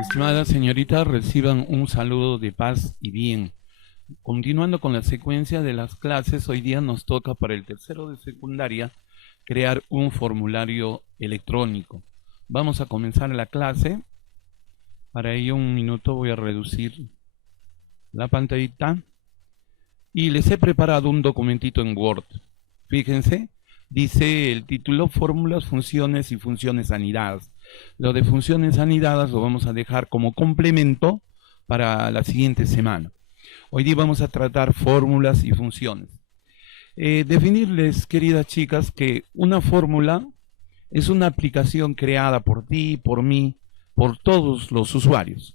Estimadas señoritas, reciban un saludo de paz y bien. Continuando con la secuencia de las clases, hoy día nos toca para el tercero de secundaria crear un formulario electrónico. Vamos a comenzar la clase. Para ello, un minuto voy a reducir la pantallita y les he preparado un documentito en Word. Fíjense, dice el título: fórmulas, funciones y funciones anidadas. Lo de funciones anidadas lo vamos a dejar como complemento para la siguiente semana. Hoy día vamos a tratar fórmulas y funciones. Definirles, queridas chicas, que una fórmula es una aplicación creada por ti, por mí, por todos los usuarios,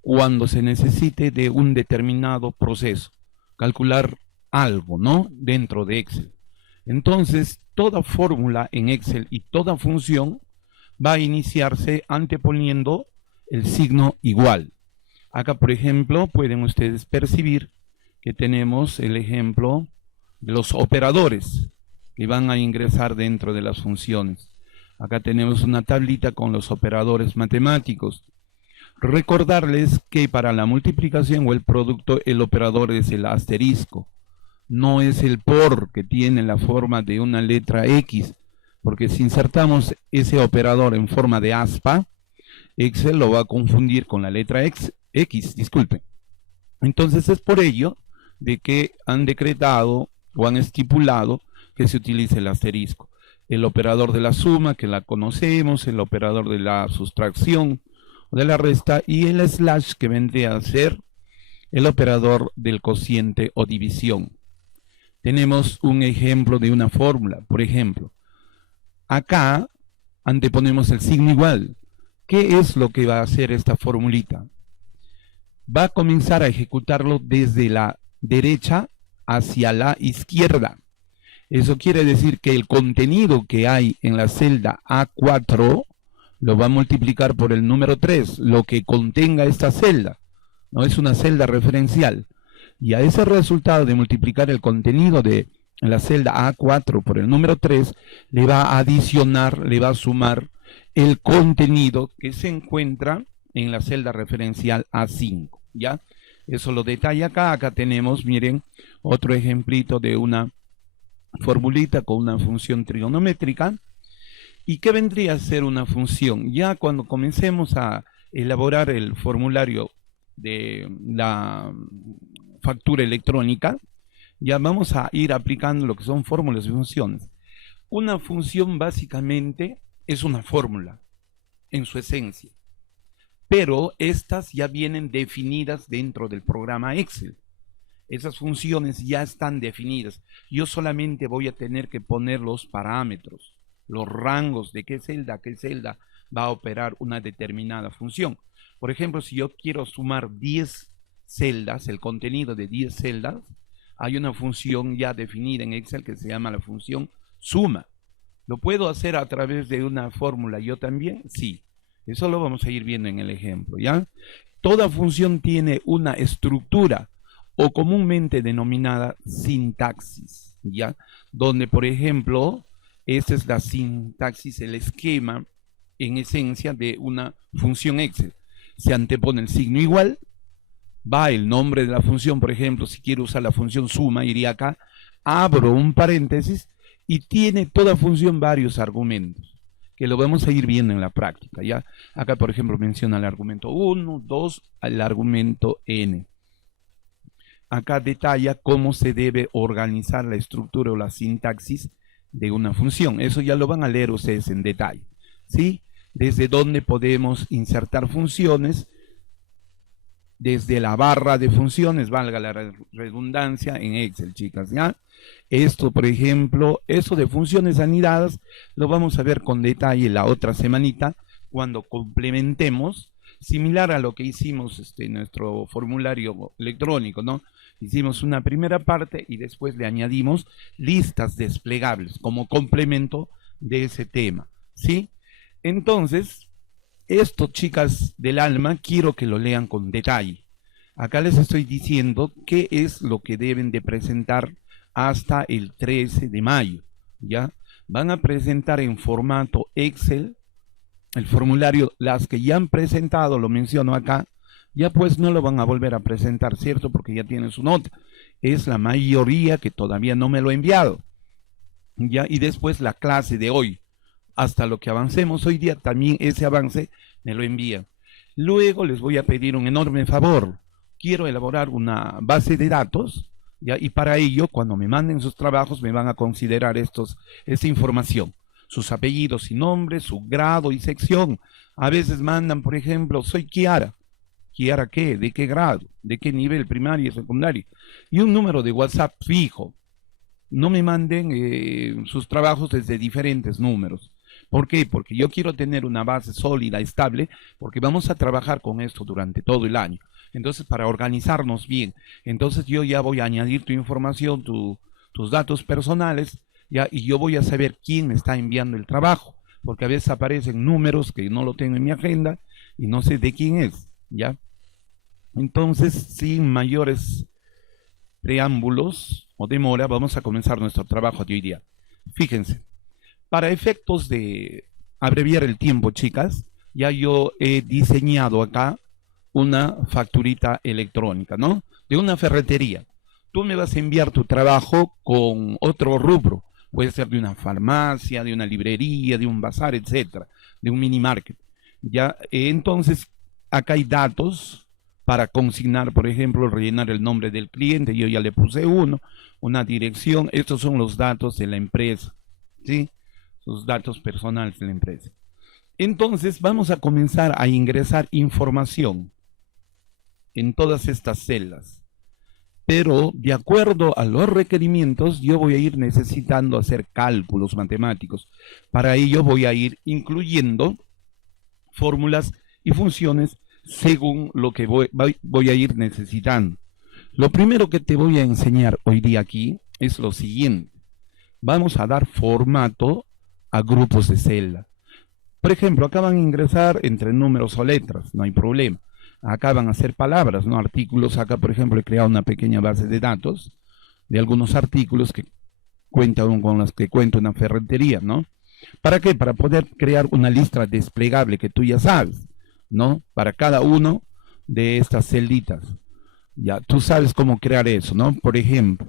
cuando se necesite de un determinado proceso, calcular algo, ¿no? Dentro de Excel. Entonces, toda fórmula en Excel y toda función va a iniciarse anteponiendo el signo igual. Acá, por ejemplo, pueden ustedes percibir que tenemos el ejemplo de los operadores que van a ingresar dentro de las funciones. Acá tenemos una tablita con los operadores matemáticos. Recordarles que para la multiplicación o el producto, el operador es el asterisco. No es el por, que tiene la forma de una letra X, porque si insertamos ese operador en forma de aspa, Excel lo va a confundir con la letra X, disculpen. Entonces es por ello de que han decretado o han estipulado que se utilice el asterisco. El operador de la suma, que la conocemos, el operador de la sustracción o de la resta, y el slash, que vendría a ser el operador del cociente o división. Tenemos un ejemplo de una fórmula. Por ejemplo, acá anteponemos el signo igual. ¿Qué es lo que va a hacer esta formulita? Va a comenzar a ejecutarlo desde la derecha hacia la izquierda. Eso quiere decir que el contenido que hay en la celda A4 lo va a multiplicar por el número 3, lo que contenga esta celda. No es una celda referencial. Y a ese resultado de multiplicar el contenido de la celda A4 por el número 3, le va a adicionar, le va a sumar el contenido que se encuentra en la celda referencial A5, ¿ya? Eso lo detalla acá. Acá tenemos, miren, otro ejemplito de una formulita con una función trigonométrica. ¿Y qué vendría a ser una función? Ya cuando comencemos a elaborar el formulario de la factura electrónica, ya vamos a ir aplicando lo que son fórmulas y funciones. Una función básicamente es una fórmula en su esencia, pero estas ya vienen definidas dentro del programa Excel. Esas funciones ya están definidas. Yo solamente voy a tener que poner los parámetros, los rangos de qué celda va a operar una determinada función. Por ejemplo, si yo quiero sumar 10 celdas, el contenido de 10 celdas, hay una función ya definida en Excel que se llama la función suma. ¿Lo puedo hacer a través de una fórmula yo también? Sí. Eso lo vamos a ir viendo en el ejemplo, ¿ya? Toda función tiene una estructura, o comúnmente denominada sintaxis, ¿ya? Donde, por ejemplo, esta es la sintaxis, el esquema en esencia de una función Excel. Se antepone el signo igual, va el nombre de la función. Por ejemplo, si quiero usar la función suma, iría acá, abro un paréntesis y tiene toda función varios argumentos, que lo vamos a ir viendo en la práctica, ¿ya? Acá, por ejemplo, menciona el argumento 1, 2, el argumento n. Acá detalla cómo se debe organizar la estructura o la sintaxis de una función. Eso ya lo van a leer ustedes en detalle, ¿sí? Desde dónde podemos insertar funciones, desde la barra de funciones, valga la redundancia, en Excel, chicas, ¿ya? Esto, por ejemplo, eso de funciones anidadas, lo vamos a ver con detalle la otra semanita, cuando complementemos, similar a lo que hicimos en nuestro formulario electrónico, ¿no? Hicimos una primera parte y después le añadimos listas desplegables como complemento de ese tema, ¿sí? Entonces, esto, chicas del alma, quiero que lo lean con detalle. Acá les estoy diciendo qué es lo que deben de presentar hasta el 13 de mayo, ¿ya? Van a presentar en formato Excel el formulario, las que ya han presentado, lo menciono acá, ya pues no lo van a volver a presentar, ¿cierto? Porque ya tienen su nota. Es la mayoría que todavía no me lo ha enviado. Ya, y después la clase de hoy, hasta lo que avancemos hoy día, también ese avance me lo envían. Luego les voy a pedir un enorme favor. Quiero elaborar una base de datos, ¿ya? Y para ello, cuando me manden sus trabajos, me van a considerar esta información, sus apellidos y nombres, su grado y sección. A veces mandan, por ejemplo, soy Kiara. ¿Kiara qué? ¿De qué grado? ¿De qué nivel? Primario, secundario. Y un número de WhatsApp fijo. No me manden sus trabajos desde diferentes números. ¿Por qué? Porque yo quiero tener una base sólida, estable, porque vamos a trabajar con esto durante todo el año. Entonces, para organizarnos bien, entonces yo ya voy a añadir tu información, tus datos personales, ya, y yo voy a saber quién me está enviando el trabajo, porque a veces aparecen números que no lo tengo en mi agenda y no sé de quién es, ¿ya? Entonces, sin mayores preámbulos o demora, vamos a comenzar nuestro trabajo de hoy día. Fíjense, para efectos de abreviar el tiempo, chicas, ya yo he diseñado acá una facturita electrónica, ¿no? De una ferretería. Tú me vas a enviar tu trabajo con otro rubro. Puede ser de una farmacia, de una librería, de un bazar, etcétera, de un mini market. Ya, entonces, acá hay datos para consignar, por ejemplo, rellenar el nombre del cliente. Yo ya le puse una dirección. Estos son los datos de la empresa, ¿sí? Sus datos personales de la empresa. Entonces, vamos a comenzar a ingresar información en todas estas celdas. Pero de acuerdo a los requerimientos, yo voy a ir necesitando hacer cálculos matemáticos. Para ello voy a ir incluyendo fórmulas y funciones según lo que voy a ir necesitando. Lo primero que te voy a enseñar hoy día aquí es lo siguiente. Vamos a dar formato a grupos de celda. Por ejemplo, acá van a ingresar entre números o letras, no hay problema. Acá van a ser palabras, ¿no? Artículos. Acá, por ejemplo, he creado una pequeña base de datos de algunos artículos que cuentan con los que cuenta una ferretería, ¿no? ¿Para qué? Para poder crear una lista desplegable que tú ya sabes, ¿no? Para cada uno de estas celditas. Ya, tú sabes cómo crear eso, ¿no? Por ejemplo,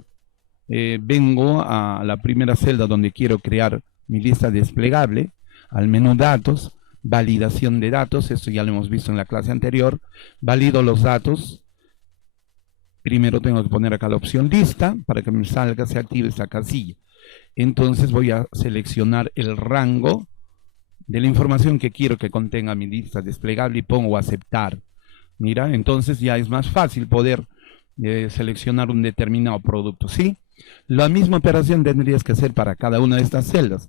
vengo a la primera celda donde quiero crear mi lista desplegable, al menú datos, validación de datos, esto ya lo hemos visto en la clase anterior, valido los datos, primero tengo que poner acá la opción lista, para que me salga, se active esta casilla. Entonces voy a seleccionar el rango de la información que quiero que contenga mi lista desplegable y pongo aceptar. Mira, entonces ya es más fácil poder seleccionar un determinado producto, ¿sí? La misma operación tendrías que hacer para cada una de estas celdas.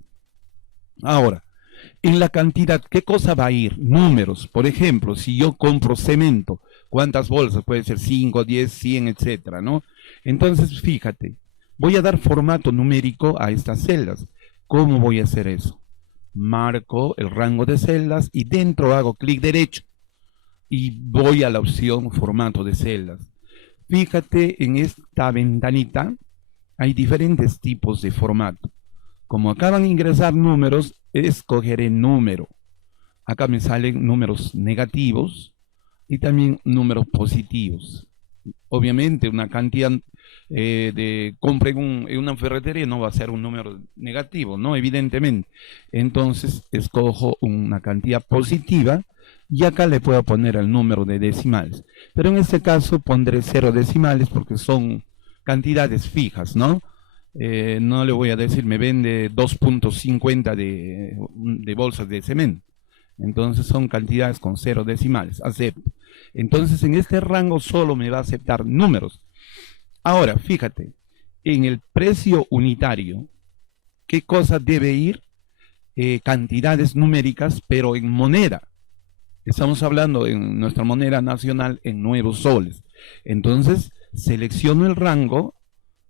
Ahora, en la cantidad, ¿qué cosa va a ir? Números. Por ejemplo, si yo compro cemento, ¿cuántas bolsas? Puede ser 5, 10, 100, etcétera, ¿no? Entonces, fíjate, voy a dar formato numérico a estas celdas. ¿Cómo voy a hacer eso? Marco el rango de celdas y dentro hago clic derecho y voy a la opción formato de celdas. Fíjate, en esta ventanita hay diferentes tipos de formato. Como acaban de ingresar números, escogeré número. Acá me salen números negativos y también números positivos. Obviamente una cantidad de compra en una ferretería no va a ser un número negativo, ¿no? Evidentemente. Entonces escojo una cantidad positiva y acá le puedo poner el número de decimales. Pero en este caso pondré 0 decimales porque son cantidades fijas, ¿no? No le voy a decir me vende 2.50 de bolsas de cemento. Entonces son cantidades con 0 decimales. Acepto. Entonces en este rango solo me va a aceptar números. Ahora, fíjate, en el precio unitario, ¿qué cosa debe ir? Cantidades numéricas, pero en moneda. Estamos hablando en nuestra moneda nacional en nuevos soles. Entonces selecciono el rango,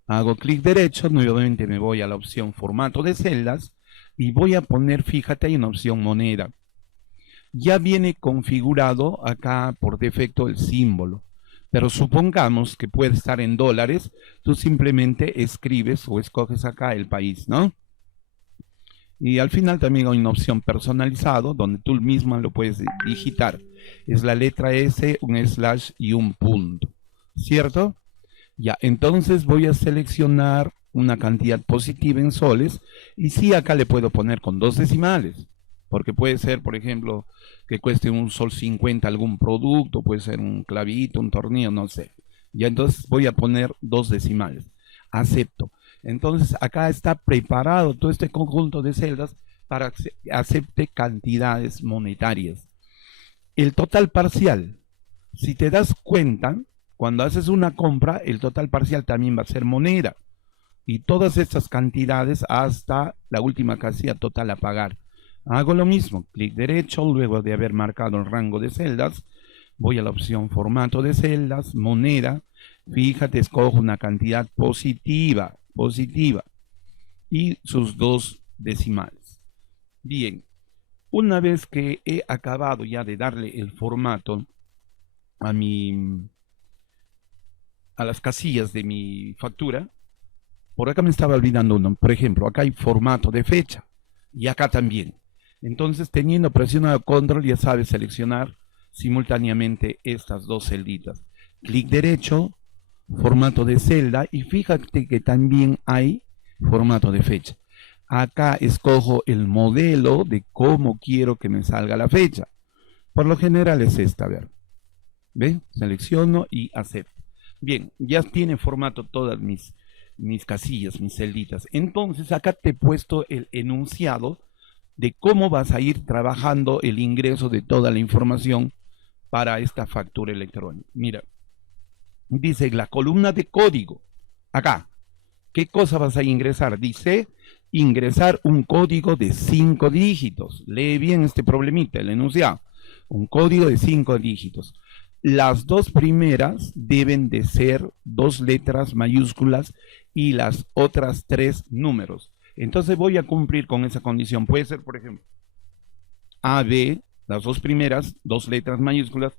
hago clic derecho, nuevamente me voy a la opción formato de celdas y voy a poner, fíjate, hay una opción moneda. Ya viene configurado acá por defecto el símbolo, pero supongamos que puede estar en dólares, tú simplemente escribes o escoges acá el país, ¿no? Y al final también hay una opción personalizado donde tú misma lo puedes digitar. Es la letra S, un slash y un punto. ¿Cierto? Ya, entonces voy a seleccionar una cantidad positiva en soles y sí, acá le puedo poner con 2 decimales, porque puede ser, por ejemplo, que cueste un sol 50 algún producto, puede ser un clavito, un tornillo, no sé. Ya, entonces voy a poner 2 decimales. Acepto. Entonces acá está preparado todo este conjunto de celdas para que acepte cantidades monetarias. El total parcial, si te das cuenta, cuando haces una compra, el total parcial también va a ser moneda. Y todas estas cantidades hasta la última casilla total a pagar. Hago lo mismo, clic derecho, luego de haber marcado el rango de celdas, voy a la opción formato de celdas, moneda, fíjate, escojo una cantidad positiva, y sus 2 decimales. Bien, una vez que he acabado ya de darle el formato a las casillas de mi factura, por acá me estaba olvidando uno. Por ejemplo, acá hay formato de fecha y acá también. Entonces, teniendo presionado control, ya sabes seleccionar simultáneamente estas 2 celditas. Clic derecho, formato de celda y fíjate que también hay formato de fecha. Acá escojo el modelo de cómo quiero que me salga la fecha. Por lo general es esta, a ver. ¿Ven? Selecciono y acepto. Bien, ya tiene formato todas mis casillas, mis celditas. Entonces acá te he puesto el enunciado de cómo vas a ir trabajando el ingreso de toda la información para esta factura electrónica. Mira, dice la columna de código. Acá, ¿qué cosa vas a ingresar? Dice ingresar un código de 5 dígitos. Lee bien este problemita, el enunciado. Un código de 5 dígitos. Las 2 primeras deben de ser 2 letras mayúsculas y las otras 3 números. Entonces voy a cumplir con esa condición. Puede ser, por ejemplo, AB, las 2 primeras, 2 letras mayúsculas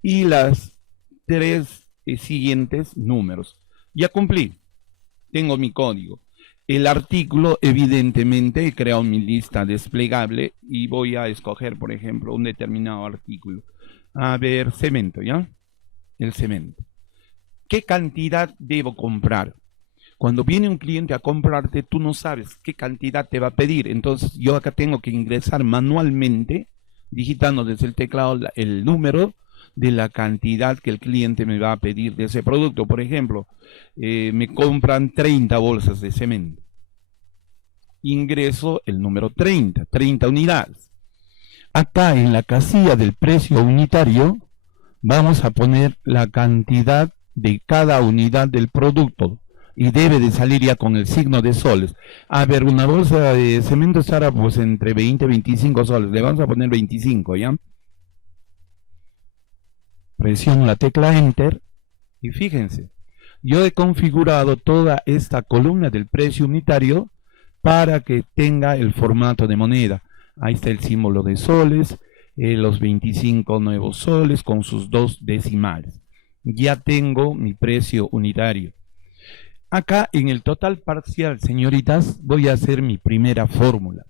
y las 3 siguientes números. Ya cumplí. Tengo mi código. El artículo, evidentemente, he creado mi lista desplegable y voy a escoger, por ejemplo, un determinado artículo. A ver, cemento, ¿ya? El cemento. ¿Qué cantidad debo comprar? Cuando viene un cliente a comprarte, tú no sabes qué cantidad te va a pedir. Entonces, yo acá tengo que ingresar manualmente, digitando desde el teclado el número de la cantidad que el cliente me va a pedir de ese producto. Por ejemplo, me compran 30 bolsas de cemento. Ingreso el número 30 unidades. Acá en la casilla del precio unitario vamos a poner la cantidad de cada unidad del producto y debe de salir ya con el signo de soles. A ver, una bolsa de cemento estará pues entre 20 y 25 soles. Le vamos a poner 25, ¿ya? Presiono la tecla Enter y fíjense, yo he configurado toda esta columna del precio unitario para que tenga el formato de moneda. Ahí está el símbolo de soles, los 25 nuevos soles con sus 2 decimales. Ya tengo mi precio unitario. Acá en el total parcial, señoritas, voy a hacer mi primera fórmula.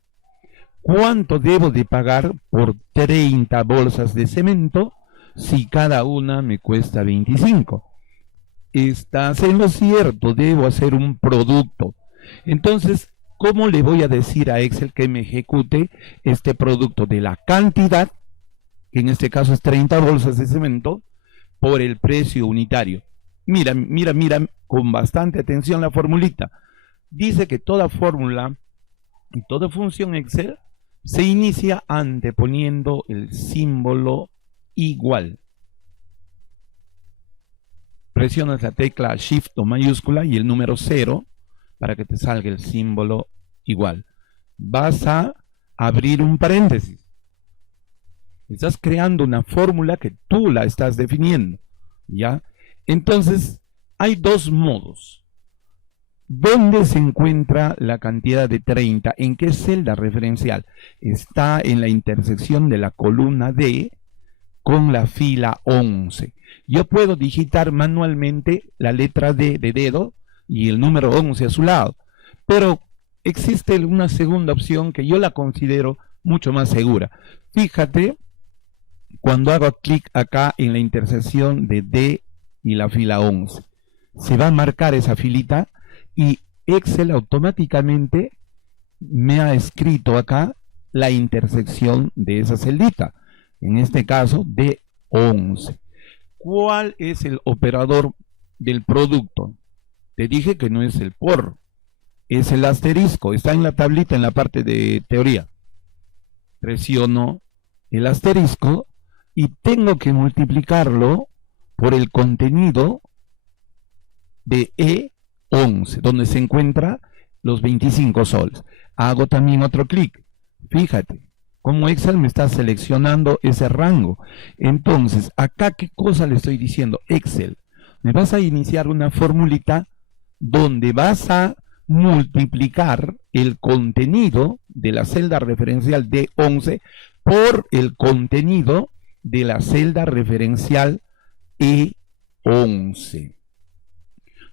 ¿Cuánto debo de pagar por 30 bolsas de cemento si cada una me cuesta 25? Estás en lo cierto, debo hacer un producto. Entonces, ¿cómo le voy a decir a Excel que me ejecute este producto de la cantidad, que en este caso es 30 bolsas de cemento, por el precio unitario? Mira con bastante atención la formulita. Dice que toda fórmula y toda función Excel se inicia anteponiendo el símbolo igual. Presionas la tecla Shift o mayúscula y el número 0 para que te salga el símbolo igual. Vas a abrir un paréntesis. Estás creando una fórmula que tú la estás definiendo, ¿ya? Entonces, hay 2 modos. ¿Dónde se encuentra la cantidad de 30? ¿En qué celda referencial? Está en la intersección de la columna D con la fila 11. Yo puedo digitar manualmente la letra D de dedo y el número 11 a su lado. Pero existe una segunda opción que yo la considero mucho más segura. Fíjate, cuando hago clic acá en la intersección de D y la fila 11, se va a marcar esa filita y Excel automáticamente me ha escrito acá la intersección de esa celdita, en este caso D11. ¿Cuál es el operador del producto? Te dije que no es el por, es el asterisco, está en la tablita en la parte de teoría. Presiono el asterisco y tengo que multiplicarlo por el contenido de E11, donde se encuentra los 25 soles. Hago también otro clic. Fíjate cómo Excel me está seleccionando ese rango. Entonces, acá, ¿qué cosa le estoy diciendo? Excel, me vas a iniciar una formulita donde vas a multiplicar el contenido de la celda referencial D11 por el contenido de la celda referencial E11.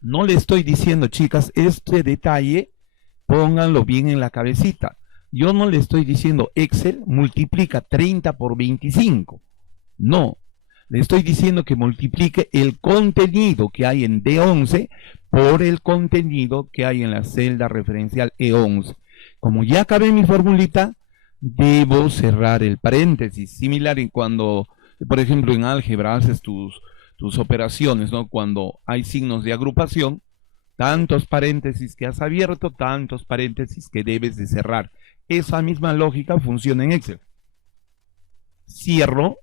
No le estoy diciendo, chicas, este detalle pónganlo bien en la cabecita. Yo no le estoy diciendo Excel multiplica 30 por 25. No, le estoy diciendo que multiplique el contenido que hay en D11 por el contenido que hay en la celda referencial E11. Como ya acabé mi formulita, debo cerrar el paréntesis. Similar en cuando, por ejemplo, en álgebra haces tus operaciones, ¿no? Cuando hay signos de agrupación, tantos paréntesis que has abierto, tantos paréntesis que debes de cerrar. Esa misma lógica funciona en Excel. Cierro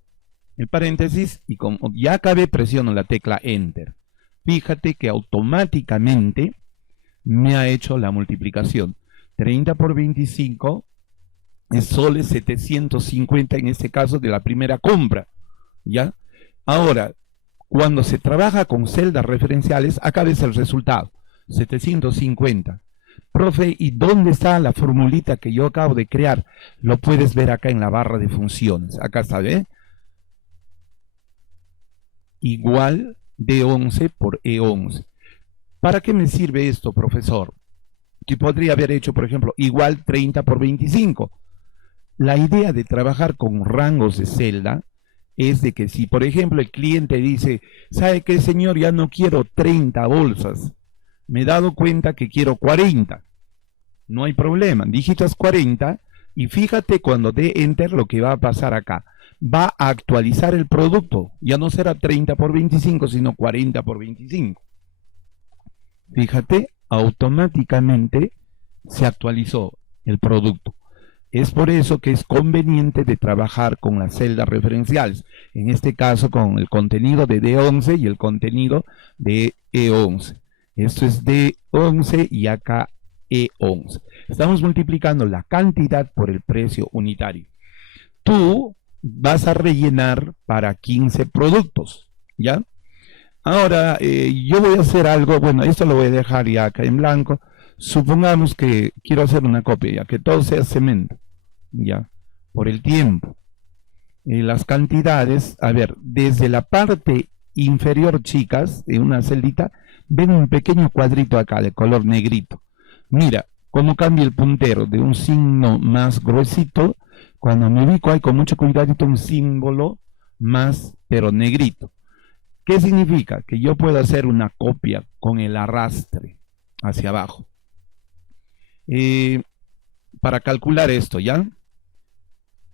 el paréntesis y como ya acabé, presiono la tecla Enter. Fíjate que automáticamente me ha hecho la multiplicación. 30 por 25 es soles 750 en este caso de la primera compra. ¿Ya? Ahora, cuando se trabaja con celdas referenciales, acá ves el resultado. 750. Profe, ¿y dónde está la formulita que yo acabo de crear? Lo puedes ver acá en la barra de funciones. Acá está, ¿ve? Igual D11 por E11. ¿Para qué me sirve esto, profesor? Que podría haber hecho, por ejemplo, igual 30 por 25. La idea de trabajar con rangos de celda es de que si, por ejemplo, el cliente dice, ¿sabe qué, señor? Ya no quiero 30 bolsas. Me he dado cuenta que quiero 40. No hay problema. Digitas 40 y fíjate cuando dé Enter lo que va a pasar acá. Va a actualizar el producto. Ya no será 30 por 25, sino 40 por 25. Fíjate, automáticamente se actualizó el producto. Es por eso que es conveniente de trabajar con las celdas referenciales. En este caso con el contenido de D11 y el contenido de E11. Esto es D11 y acá E11. Estamos multiplicando la cantidad por el precio unitario. Tú vas a rellenar para 15 productos, ¿ya? Ahora, yo voy a hacer algo, bueno, esto lo voy a dejar ya acá en blanco. Supongamos que quiero hacer una copia, ya que todo sea cemento, ya, por el tiempo. Las cantidades, a ver, desde la parte inferior, chicas, de una celdita, ven un pequeño cuadrito acá de color negrito. Mira cómo cambia el puntero de un signo más gruesito. Cuando me ubico hay con mucho cuidadito un símbolo más, pero negrito. ¿Qué significa? Que yo puedo hacer una copia con el arrastre hacia abajo. Para calcular esto, ¿ya?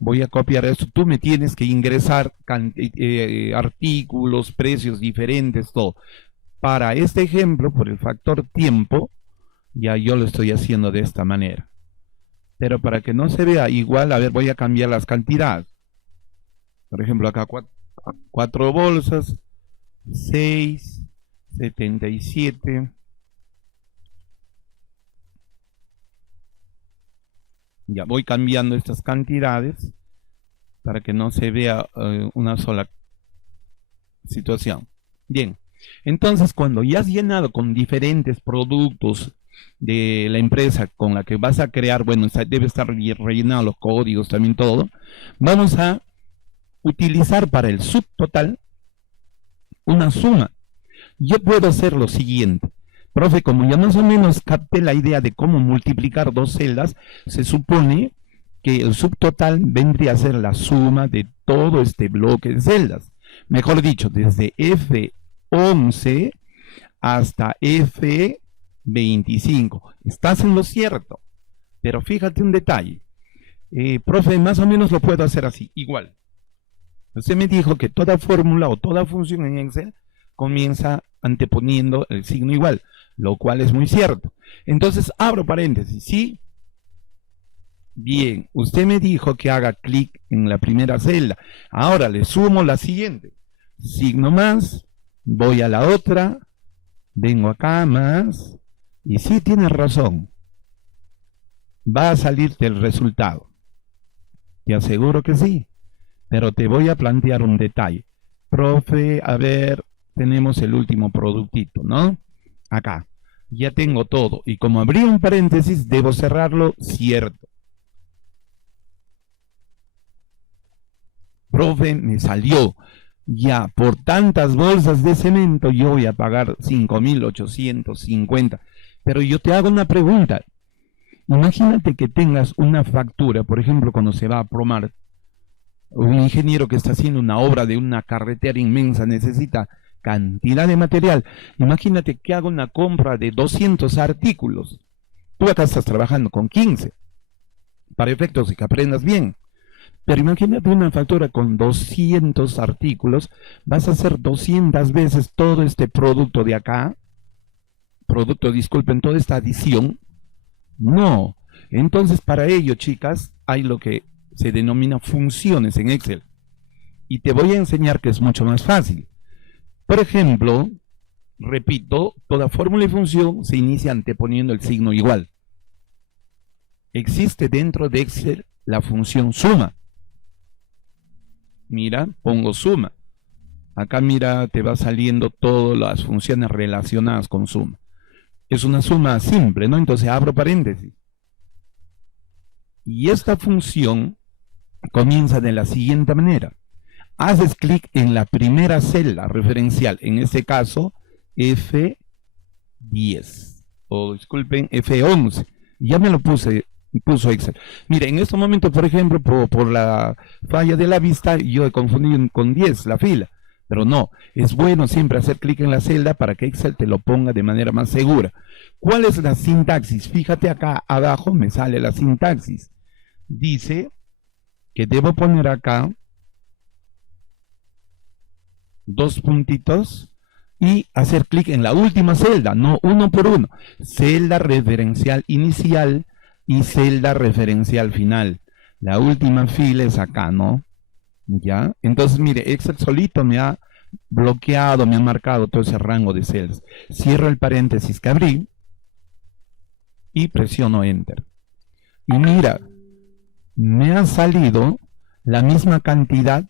Voy a copiar esto. Tú me tienes que ingresar artículos, precios diferentes, todo. Para este ejemplo, por el factor tiempo, ya yo lo estoy haciendo de esta manera. Pero para que no se vea igual, a ver, voy a cambiar las cantidades. Por ejemplo, acá 4 bolsas, 6, 77. Ya voy cambiando estas cantidades para que no se vea una sola situación. Bien, entonces cuando ya has llenado con diferentes productos de la empresa con la que vas a crear, bueno, debe estar rellenado los códigos, también todo, vamos a utilizar para el subtotal una suma. Yo puedo hacer lo siguiente. Profe, como ya más o menos capté la idea de cómo multiplicar dos celdas, se supone que el subtotal vendría a ser la suma de todo este bloque de celdas. Mejor dicho, desde F11 hasta F25. Estás en lo cierto, pero fíjate un detalle. Profe, más o menos lo puedo hacer así, igual. Usted me dijo que toda fórmula o toda función en Excel comienza anteponiendo el signo igual, lo cual es muy cierto. Entonces, abro paréntesis, ¿sí? Bien, usted me dijo que haga clic en la primera celda. Ahora le sumo la siguiente. Signo más, voy a la otra, vengo acá más, y sí tienes razón. Va a salirte el resultado. Te aseguro que sí. Pero te voy a plantear un detalle. Profe, a ver, tenemos el último productito, ¿no? Acá. Ya tengo todo. Y como abrí un paréntesis, debo cerrarlo, cierto. Profe, me salió. Ya, por tantas bolsas de cemento yo voy a pagar 5.850. Pero yo te hago una pregunta. Imagínate que tengas una factura, por ejemplo, cuando se va a Promar, un ingeniero que está haciendo una obra de una carretera inmensa necesita cantidad de material. Imagínate que haga una compra de 200 artículos. Tú acá estás trabajando con 15, para efectos de que aprendas bien. Pero imagínate una factura con 200 artículos, vas a hacer 200 veces todo este producto de acá, disculpen, toda esta adición. No. Entonces, para ello, chicas, hay lo que se denomina funciones en Excel. Y te voy a enseñar que es mucho más fácil. Por ejemplo, repito, toda fórmula y función se inicia anteponiendo el signo igual. Existe dentro de Excel la función suma. Mira, pongo suma. Acá mira, te va saliendo todas las funciones relacionadas con suma. Es una suma simple, ¿no? Entonces abro paréntesis. Y esta función comienza de la siguiente manera. Haces clic en la primera celda referencial, en este caso F10, o disculpen, F11. Ya me lo puso Excel. Mire, en este momento, por ejemplo, por la falla de la vista, yo he confundido con 10 la fila. Pero no, es bueno siempre hacer clic en la celda para que Excel te lo ponga de manera más segura. ¿Cuál es la sintaxis? Fíjate acá abajo me sale la sintaxis. Dice que debo poner acá dos puntitos y hacer clic en la última celda, no uno por uno. Celda referencial inicial y celda referencial final. La última fila es acá, ¿no? ¿Ya? Entonces, mire, Excel solito me ha bloqueado, me ha marcado todo ese rango de celdas. Cierro el paréntesis que abrí y presiono Enter. Y mira, me ha salido la misma cantidad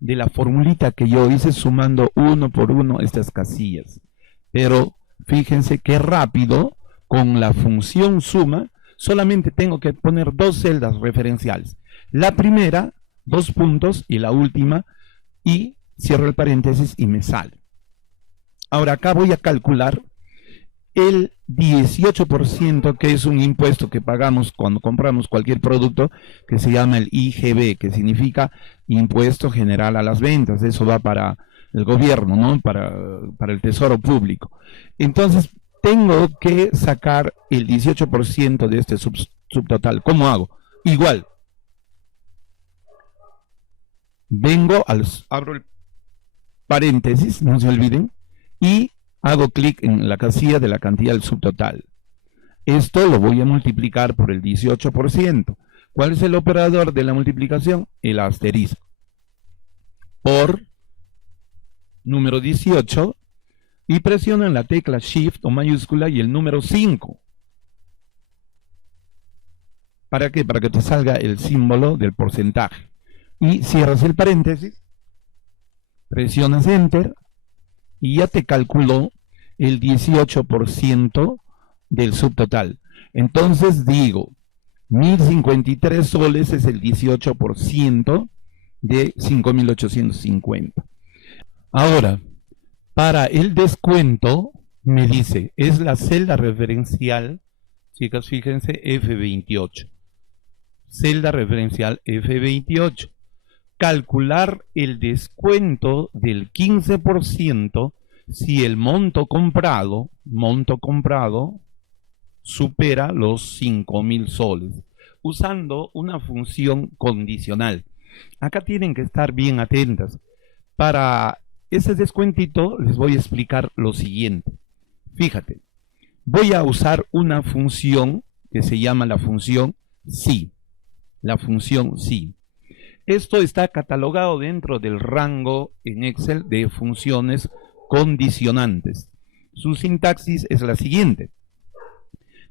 de la formulita que yo hice sumando uno por uno estas casillas. Pero fíjense qué rápido, con la función suma, solamente tengo que poner dos celdas referenciales. La primera, 2 puntos, y la última, y cierro el paréntesis y me sale. Ahora acá voy a calcular el 18%, que es un impuesto que pagamos cuando compramos cualquier producto, que se llama el IGB, que significa Impuesto General a las Ventas. Eso va para el gobierno, ¿no? Para el Tesoro Público. Entonces, tengo que sacar el 18% de este subtotal. ¿Cómo hago? Igual. Abro el paréntesis, no se olviden, y hago clic en la casilla de la cantidad del subtotal. Esto lo voy a multiplicar por el 18%. ¿Cuál es el operador de la multiplicación? El asterisco. Por número 18, y presionan la tecla Shift o mayúscula y el número 5. ¿Para qué? Para que te salga el símbolo del porcentaje. Y cierras el paréntesis, presionas Enter y ya te calculó el 18% del subtotal. Entonces digo, 1.053 soles es el 18% de 5.850. Ahora, para el descuento, Me dice, es la celda referencial, chicas, fíjense, F28. Celda referencial F28. Calcular el descuento del 15% si el monto comprado supera los 5.000 soles, usando una función condicional. Acá tienen que estar bien atentas. Para ese descuentito les voy a explicar lo siguiente. Fíjate, voy a usar una función que se llama la función si. La función si. Esto está catalogado dentro del rango en Excel de funciones condicionantes. Su sintaxis es la siguiente.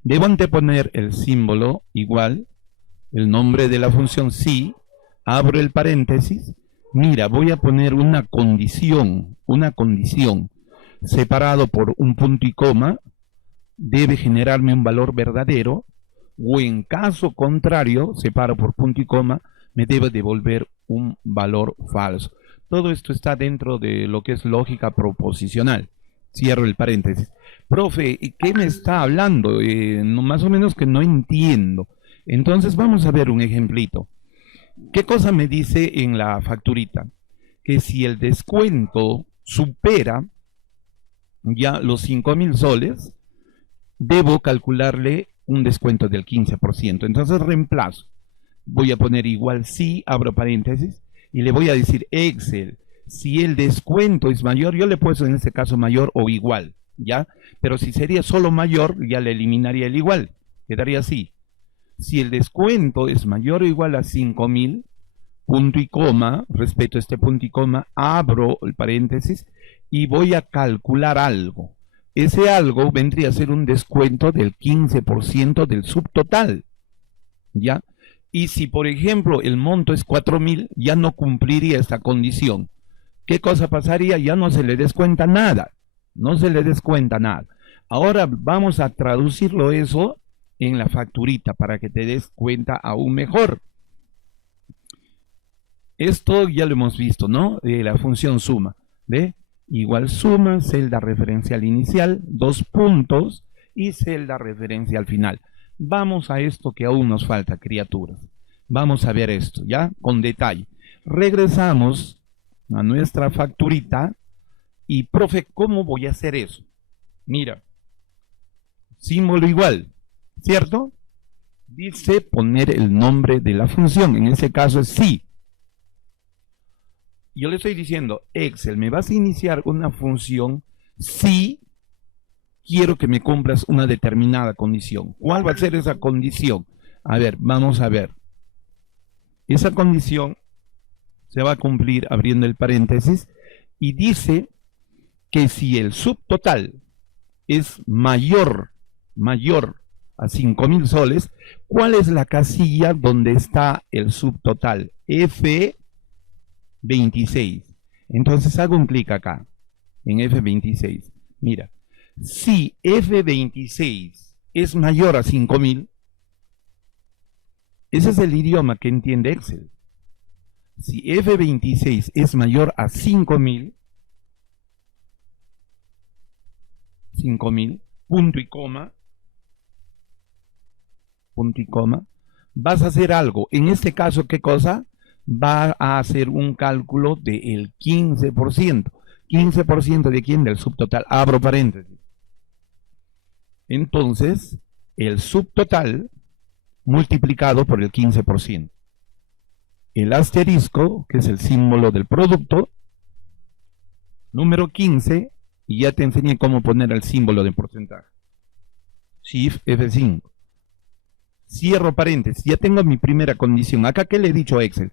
Debo anteponer el símbolo igual, el nombre de la función si, abro el paréntesis. Mira, voy a poner una condición, separado por un punto y coma, debe generarme un valor verdadero, o en caso contrario, separo por punto y coma, me debe devolver un valor falso. Todo esto está dentro de lo que es lógica proposicional. Cierro el paréntesis. Profe, ¿qué me está hablando? Más o menos que no entiendo. Entonces vamos a ver un ejemplito. ¿Qué cosa me dice en la facturita? Que si el descuento supera ya los 5.000 soles, debo calcularle un descuento del 15%. Entonces reemplazo. Voy a poner igual si, abro paréntesis, y le voy a decir Excel, si el descuento es mayor, yo le he puesto en este caso mayor o igual, ¿ya? Pero si sería solo mayor, ya le eliminaría el igual, quedaría así. Si el descuento es mayor o igual a 5.000, punto y coma, respeto a este punto y coma, abro el paréntesis y voy a calcular algo. Ese algo vendría a ser un descuento del 15% del subtotal, ¿ya? Y si, por ejemplo, el monto es 4.000, ya no cumpliría esta condición. ¿Qué cosa pasaría? Ya no se le descuenta nada. No se le descuenta nada. Ahora vamos a traducirlo eso en la facturita para que te des cuenta aún mejor. Esto ya lo hemos visto, ¿no? La función suma. ¿Ve? Igual suma, celda referencial inicial, 2 puntos y celda referencial final. Vamos a esto que aún nos falta, criaturas. Vamos a ver esto, ¿ya? Con detalle. Regresamos a nuestra facturita y, profe, ¿cómo voy a hacer eso? Mira, símbolo igual, ¿cierto? Dice poner el nombre de la función, en ese caso es sí. Yo le estoy diciendo, Excel, me vas a iniciar una función si quiero que me cumplas una determinada condición. ¿Cuál va a ser esa condición? A ver, vamos a ver. Esa condición se va a cumplir abriendo el paréntesis y dice que si el subtotal es mayor a 5.000 soles, ¿cuál es la casilla donde está el subtotal? F26. Entonces hago un clic acá, en F26. Mira, si F26 es mayor a 5.000, ese es el idioma que entiende Excel. Si F26 es mayor a 5.000, punto y coma, vas a hacer algo. En este caso, ¿qué cosa? Va a hacer un cálculo del 15%. ¿15% de quién? Del subtotal. Abro paréntesis. Entonces, el subtotal multiplicado por el 15%. El asterisco, que es el símbolo del producto, número 15, y ya te enseñé cómo poner el símbolo de porcentaje. Shift F5. Cierro paréntesis. Ya tengo mi primera condición. Acá, ¿qué le he dicho a Excel?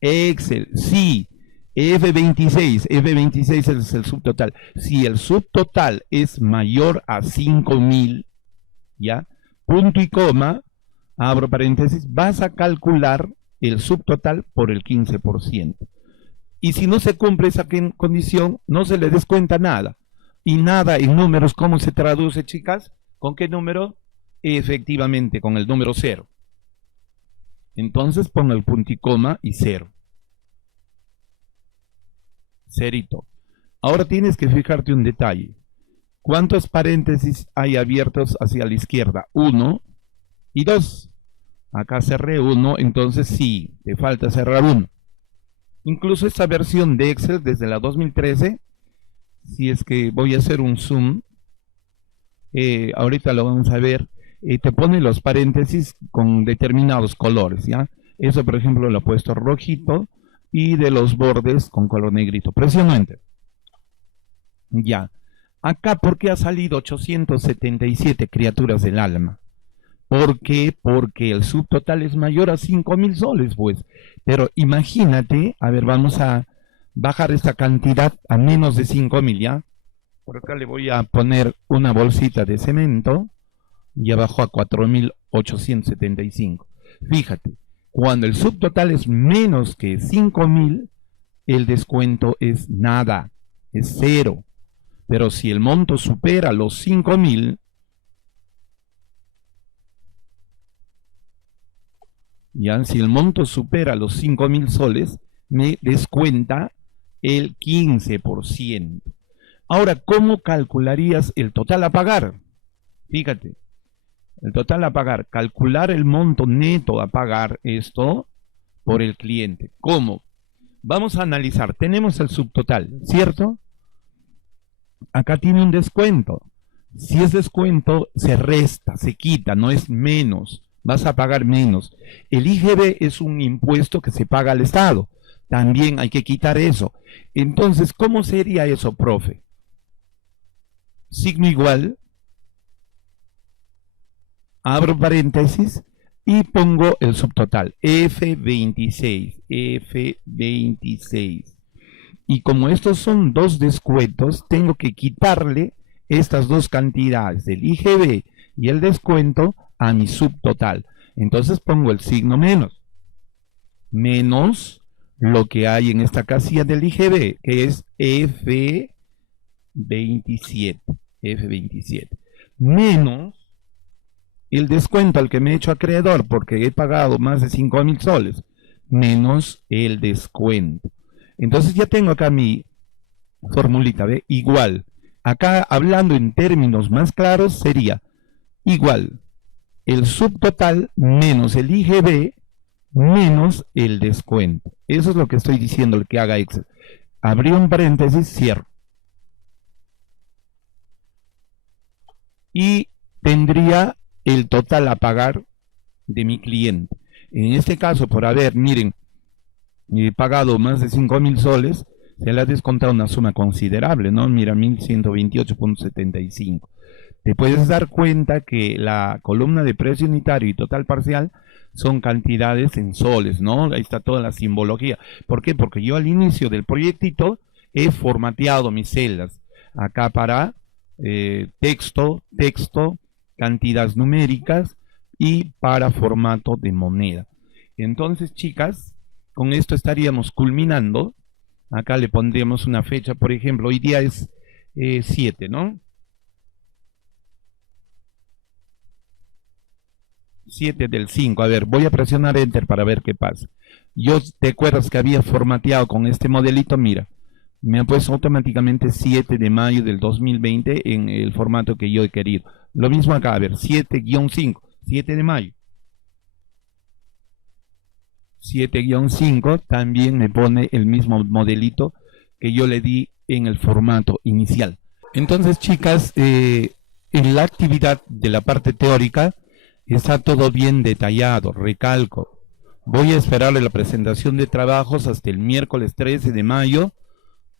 Excel, sí, F26 es el subtotal. Si el subtotal es mayor a 5.000, ¿ya? Punto y coma, abro paréntesis, vas a calcular el subtotal por el 15%. Y si no se cumple esa condición, no se le descuenta nada. Y nada en números, ¿cómo se traduce, chicas? ¿Con qué número? Efectivamente, con el número 0. Entonces pongo el punto y coma y 0. Cerito. Ahora tienes que fijarte un detalle. ¿Cuántos paréntesis hay abiertos hacia la izquierda? 1 y 2. Acá cerré 1, entonces sí, te falta cerrar 1. Incluso esta versión de Excel desde la 2013, si es que voy a hacer un zoom, ahorita lo vamos a ver, te pone los paréntesis con determinados colores, ¿ya? Eso, por ejemplo, lo he puesto rojito y de los bordes con color negrito. Presiono Enter. Ya. Acá, ¿por qué ha salido 877 criaturas del alma? ¿Por qué? Porque el subtotal es mayor a 5.000 soles, pues. Pero imagínate, a ver, vamos a bajar esta cantidad a menos de 5.000, ¿ya? Por acá le voy a poner una bolsita de cemento y abajo a 4.875. Fíjate, cuando el subtotal es menos que 5.000, el descuento es nada, es 0. Pero si el monto supera los 5.000, ya, si el monto supera los 5.000 soles, me descuenta el 15%. Ahora, ¿cómo calcularías el total a pagar? Fíjate, el total a pagar, calcular el monto neto a pagar, esto por el cliente. ¿Cómo? Vamos a analizar, tenemos el subtotal, ¿cierto? Acá tiene un descuento. Si es descuento, se resta, se quita, no es menos. Vas a pagar menos. El IGB es un impuesto que se paga al Estado. También hay que quitar eso. Entonces, ¿cómo sería eso, profe? Signo igual, abro paréntesis y pongo el subtotal, F26, F26. Y como estos son dos descuentos, tengo que quitarle estas dos cantidades, el IGB y el descuento, a mi subtotal. Entonces pongo el signo menos. Menos lo que hay en esta casilla del IGB, que es F27. F27. Menos el descuento al que me he hecho acreedor porque he pagado más de 5.000 soles. Menos el descuento. Entonces ya tengo acá mi formulita, ¿ve? Igual. Acá hablando en términos más claros sería igual el subtotal menos el IGB menos el descuento. Eso es lo que estoy diciendo, el que haga Excel. Abrí un paréntesis, cierro. Y tendría el total a pagar de mi cliente. En este caso, por haber, miren, he pagado más de 5.000 soles, se le ha descontado una suma considerable, ¿no? Mira, 1.128.75. Te puedes dar cuenta que la columna de precio unitario y total parcial son cantidades en soles, ¿no? Ahí está toda la simbología. ¿Por qué? Porque yo al inicio del proyectito he formateado mis celdas. Acá para texto, cantidades numéricas y para formato de moneda. Entonces, chicas, con esto estaríamos culminando. Acá le pondríamos una fecha, por ejemplo, hoy día es 7, ¿no? 7 del 5. A ver, voy a presionar Enter para ver qué pasa. Yo, ¿te acuerdas que había formateado con este modelito? Mira, me ha puesto automáticamente 7 de mayo del 2020 en el formato que yo he querido. Lo mismo acá, a ver, 7-5, 7 de mayo. 7-5 también me pone el mismo modelito que yo le di en el formato inicial. Entonces, chicas, en la actividad de la parte teórica está todo bien detallado, recalco. Voy a esperarle la presentación de trabajos hasta el miércoles 13 de mayo,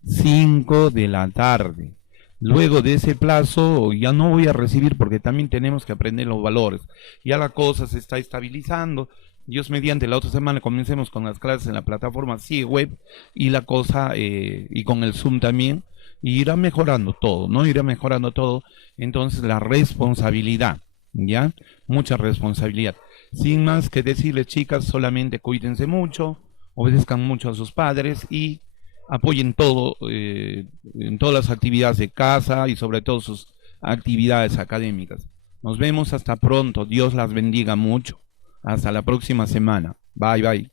5 de la tarde. Luego de ese plazo ya no voy a recibir porque también tenemos que aprender los valores. Ya la cosa se está estabilizando. Dios mediante, la otra semana comencemos con las clases en la plataforma web y la cosa, y con el Zoom también, y irá mejorando todo, ¿no? Irá mejorando todo. Entonces la responsabilidad, ¿ya? Mucha responsabilidad. Sin más que decirles, chicas, solamente cuídense mucho, obedezcan mucho a sus padres y apoyen todo, en todas las actividades de casa y sobre todo sus actividades académicas. Nos vemos hasta pronto. Dios las bendiga mucho. Hasta la próxima semana. Bye, bye.